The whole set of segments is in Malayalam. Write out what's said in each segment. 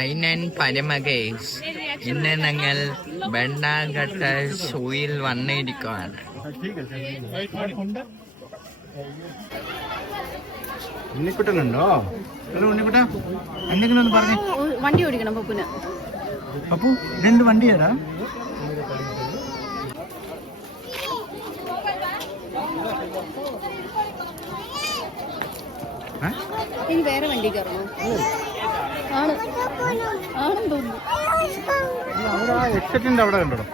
ഐനൻ പരമകേഷ് ഇന്ന് ഞങ്ങൾ ബെണ്ണാഘട്ട ഷൂയിൽ വന്നിരിക്കുകയാണ്. ഉണ്ണിക്കുട്ടനുണ്ടോ? ഉണ്ണിക്കുട്ട എന്തെങ്കിലും ഒന്ന് പറഞ്ഞു. വണ്ടി ഓടിക്കണം പപ്പുന്. പപ്പു 2 വണ്ടി തരാം. ഇനി വേറെ വണ്ടി കയറണോ? ആണ് ആണെന്ന് തോന്നുന്നു. അവിടെ ആ എക്സിറ്റിന്റെ അവിടെ കണ്ടോ?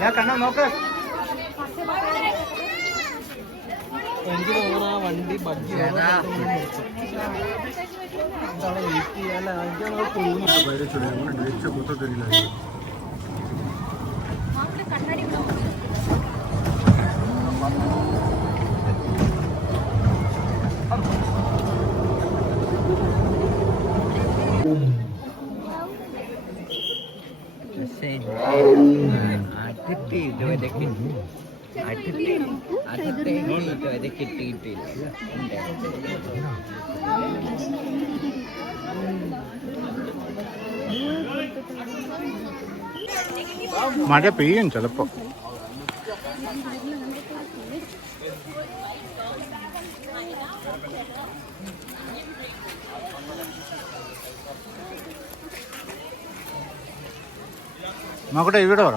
ഞാൻ കണ്ണ നോക്ക്. എനിക്ക് തോന്നുന്നു ആ വണ്ടി ബഗ്ഗി ഇതുവരെ കിട്ടിയിട്ടില്ല. മഴ പെയ്യും ചിലപ്പോ. നോക്കട്ടെ ഇവിടെ പറ.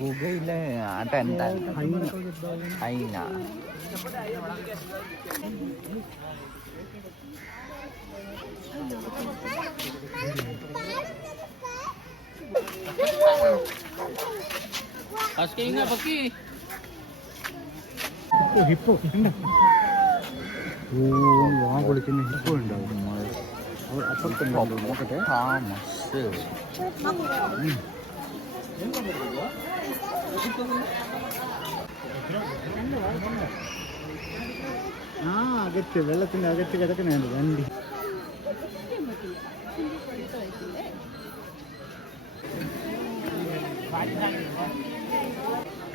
ഗുഹയിലെ അതെന്താ? ഹൈന. ഹിപ്പോ വാ പൊളിക്കുന്ന ഹിപ്പോ ഉണ്ടാവും. അപ്പുറത്തുണ്ട്. താമസ് ആ അകത്ത് വെള്ളത്തിന്റെ അകത്ത് കിടക്കുന്നുണ്ട് വണ്ടി.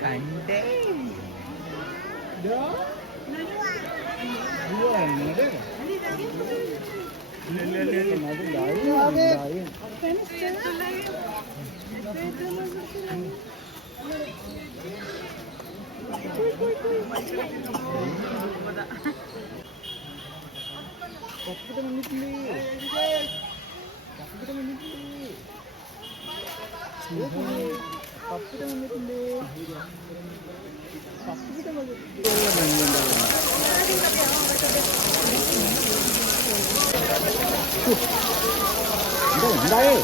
കണ്ടേ എന്തായേ